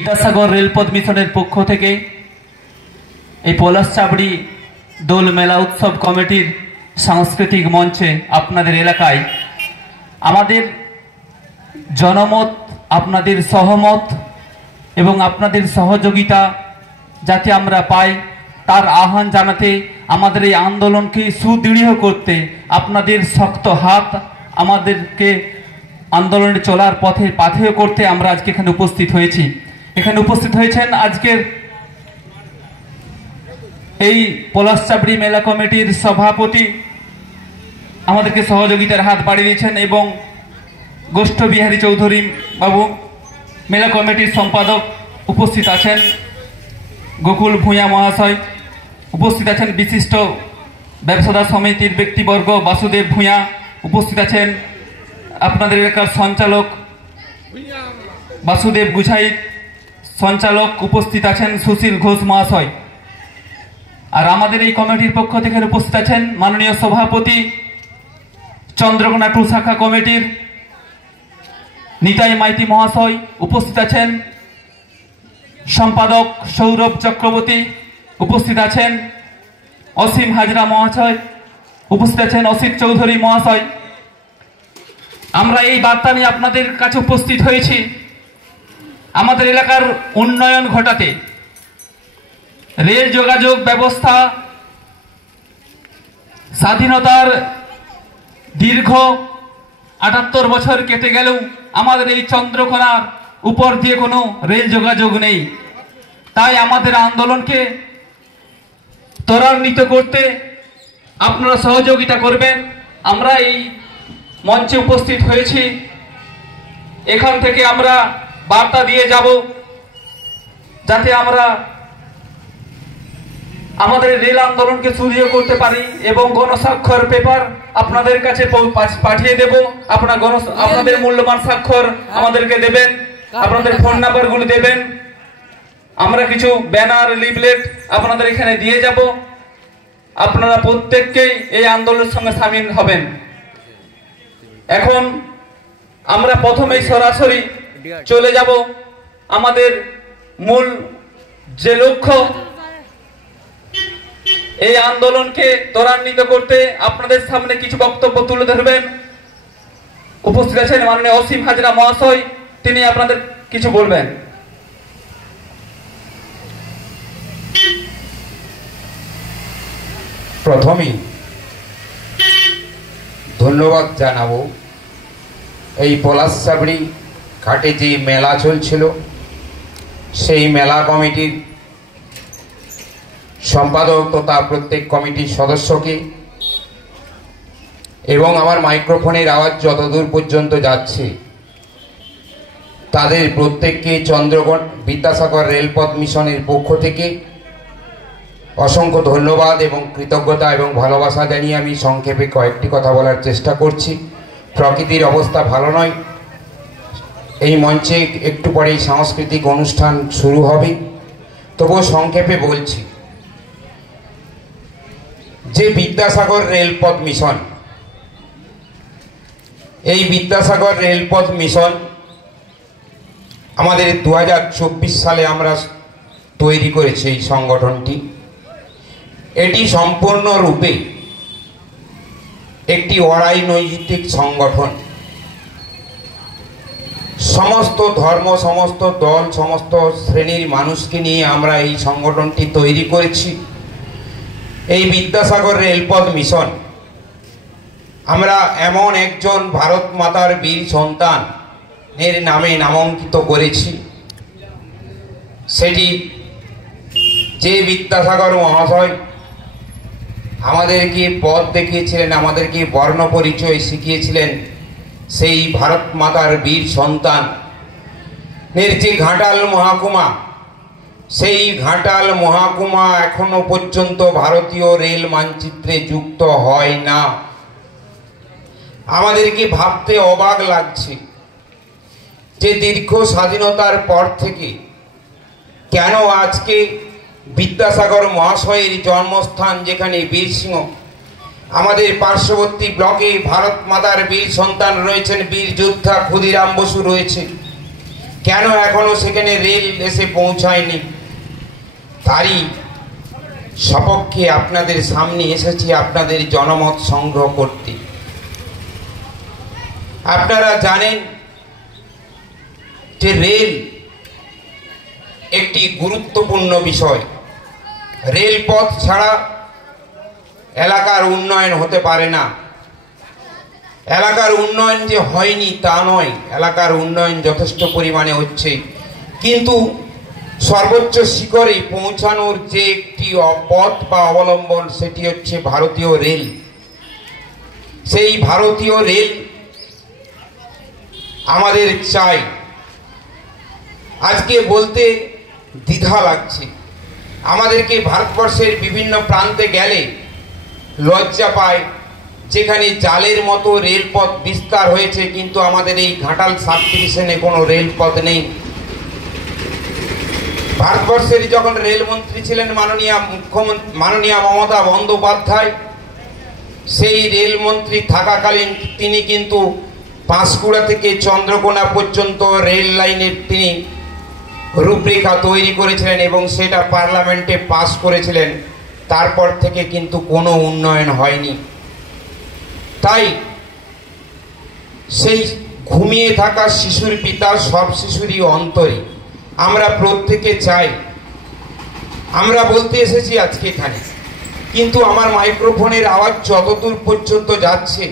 বিদ্যাসাগর রেলপথ মিশনের পক্ষ থেকে এই পলাশচাবড়ি দোল মেলা উৎসব কমিটির সাংস্কৃতিক মঞ্চে আপনাদের এলাকায় আমাদের জনমত, আপনাদের সহমত এবং আপনাদের সহযোগিতা যাতে আমরা পাই তার আহ্বান জানাতে, আমাদের এই আন্দোলনকে সুদৃঢ় করতে আপনাদের শক্ত হাত আমাদেরকে আন্দোলনে চলার পথে পাথেয় করতে আমরা আজকে এখানে উপস্থিত হয়েছি। এখানে উপস্থিত হয়েছেন আজকের এই পলাশচাবড়ি মেলা কমিটির সভাপতি, আমাদেরকে সহযোগিতার হাত বাড়িয়ে দিয়েছেন, এবং গোষ্ঠ বিহারী চৌধুরী বাবু মেলা কমিটির সম্পাদক উপস্থিত আছেন, গোকুল ভূঁইয়া মহাশয় উপস্থিত আছেন, বিশিষ্ট ব্যবসাদার সমিতির ব্যক্তিবর্গ বাসুদেব ভূঁইয়া উপস্থিত আছেন, আপনাদের এলাকার সঞ্চালক বাসুদেব গুছাই সঞ্চালক উপস্থিত আছেন, সুশীল ঘোষ মহাশয়। আর আমাদের এই কমিটির পক্ষ থেকে উপস্থিত আছেন মাননীয় সভাপতি চন্দ্রকোনা টু শাখা কমিটির নিতাই মাইতি মহাশয়, উপস্থিত আছেন সম্পাদক সৌরভ চক্রবর্তী, উপস্থিত আছেন অসীম হাজরা মহাশয়, উপস্থিত আছেন অসিত চৌধুরী মহাশয়। আমরা এই বার্তা নিয়ে আপনাদের কাছে উপস্থিত হয়েছি আমাদের এলাকার উন্নয়ন ঘটাতে। রেল যোগাযোগ ব্যবস্থা স্বাধীনতার দীর্ঘ ৭৮ বছর কেটে গেলেও আমাদের এই চন্দ্রকোনার উপর দিয়ে কোনো রেল যোগাযোগ নেই। তাই আমাদের আন্দোলনকে ত্বরান্বিত করতে আপনারা সহযোগিতা করবেন। আমরা এই মঞ্চে উপস্থিত হয়েছি, এখান থেকে আমরা বার্তা দিয়ে যাব যাতে আমরা আমাদের রেল আন্দোলনকে সুদৃঢ় করতে পারি, এবং গণস্বাক্ষর পেপার আপনাদের কাছে পাঠিয়ে দেব। আপনাদের মূল্যবান স্বাক্ষর আমাদেরকে দেবেন, আপনাদের ফোন নাম্বারগুলো দেবেন। আমরা কিছু ব্যানার লিফলেট আপনাদের এখানে দিয়ে যাব, আপনারা প্রত্যেককেই এই আন্দোলনের সঙ্গে সামিল হবেন। এখন আমরা প্রথমেই সরাসরি চলে যাব আমাদের মূল যে লক্ষ্য, এই আন্দোলনকে ত্বরান্বিত করতে আপনাদের সামনে কিছু বক্তব্য তুলে ধরবেন। উপস্থিত আছেন মাননীয় অসীম হাজরা মহাশয়, তিনি আপনাদের কিছু বলবেন। প্রথমেই ধন্যবাদ জানাবো এই পলাশচাবড়ি ঘাটে যে মেলা চলছিল সেই মেলা কমিটির সম্পাদক তথা প্রত্যেক কমিটির সদস্যকে, এবং আমার মাইক্রোফোনের আওয়াজ যতদূর পর্যন্ত যাচ্ছে তাদের প্রত্যেককে চন্দ্রকোনা বিদ্যাসাগর রেলপথ মিশনের পক্ষ থেকে অসংখ্য ধন্যবাদ এবং কৃতজ্ঞতা এবং ভালোবাসা জানিয়ে আমি সংক্ষেপে কয়েকটি কথা বলার চেষ্টা করছি। প্রকৃতির অবস্থা ভালো নয়, এই মঞ্চে একটু পরেই সাংস্কৃতিক অনুষ্ঠান শুরু হবে, তবুও সংক্ষেপে বলছি যে বিদ্যাসাগর রেলপথ মিশন, এই বিদ্যাসাগর রেলপথ মিশন আমাদের 2024 সালে আমরা তৈরি করেছি এই সংগঠনটি। এটি সম্পূর্ণরূপে একটি অরাজনৈতিক সংগঠন। সমস্ত ধর্ম, সমস্ত দল, সমস্ত শ্রেণীর মানুষকে নিয়ে আমরা এই সংগঠনটি তৈরি করেছি। এই বিদ্যাসাগর রেলপথ মিশন আমরা এমন একজন ভারত মাতার বীর সন্তানের নামে নামাঙ্কিত করেছি, সেটি যে বিদ্যাসাগর মহাশয় আমাদেরকে পথ দেখিয়েছিলেন, আমাদেরকে বর্ণ পরিচয় শিখিয়েছিলেন, সেই ভারত মাতার বীর সন্তানের যে ঘাটাল মহকুমা, সেই ঘাটাল মহকুমা এখনো পর্যন্ত ভারতীয় রেল মানচিত্রে যুক্ত হয় না। আমাদেরকে ভাবতে অবাক লাগছে যে দীর্ঘ স্বাধীনতার পর থেকে কেন আজকে বিদ্যাসাগর মহাশয়ের জন্মস্থান যেখানে বীরসিংহ, আমাদের পার্শ্ববর্তী ব্লকে ভারত মাতার বীর সন্তান রয়েছেন, বীর যোদ্ধা ক্ষুদিরাম বসু রয়েছে, কেন এখনো সেখানে রেল এসে পৌঁছায়নি, তারই সপক্ষে আপনাদের সামনে এসেছি আপনাদের জনমত সংগ্রহ করতে। আপনারা জানেন যে রেল একটি গুরুত্বপূর্ণ বিষয়। রেলপথ ছাড়া এলাকার উন্নয়ন হতে পারে না। এলাকার উন্নয়ন যে হয়নি তা নয়, এলাকার উন্নয়ন যথেষ্ট পরিমাণে হচ্ছে, কিন্তু সর্বোচ্চ শিখরে পৌঁছানোর যে একটি পথ বা অবলম্বন সেটি হচ্ছে ভারতীয় রেল। সেই ভারতীয় রেল আমাদের চাই। আজকে বলতে দ্বিধা লাগছে, আমাদেরকে ভারতবর্ষের বিভিন্ন প্রান্তে গেলে লজ্জা পায়, যেখানে জালের মতো রেলপথ বিস্তার হয়েছে, কিন্তু আমাদের এই ঘাটাল সাব ডিভিশনে কোনো রেলপথ নেই। ভারতবর্ষের যখন রেলমন্ত্রী ছিলেন মাননীয় মমতা বন্দ্যোপাধ্যায়, সেই রেলমন্ত্রী থাকাকালীন তিনি কিন্তু পাঁশকুড়া থেকে চন্দ্রকোনা পর্যন্ত রেল লাইনের তিনি রূপরেখা তৈরি করেছিলেন এবং সেটা পার্লামেন্টে পাস করেছিলেন। তারপর থেকে কিন্তু কোনো উন্নয়ন হয়নি। তাই সেই ঘুমিয়ে থাকা শিশুর পিতা সব শিশুরই অন্তরে আমরা প্রত্যেকে চাই। আমরা বলতে এসেছি আজকে এখানে, কিন্তু আমার মাইক্রোফোনের আওয়াজ যতদূর পর্যন্ত যাচ্ছে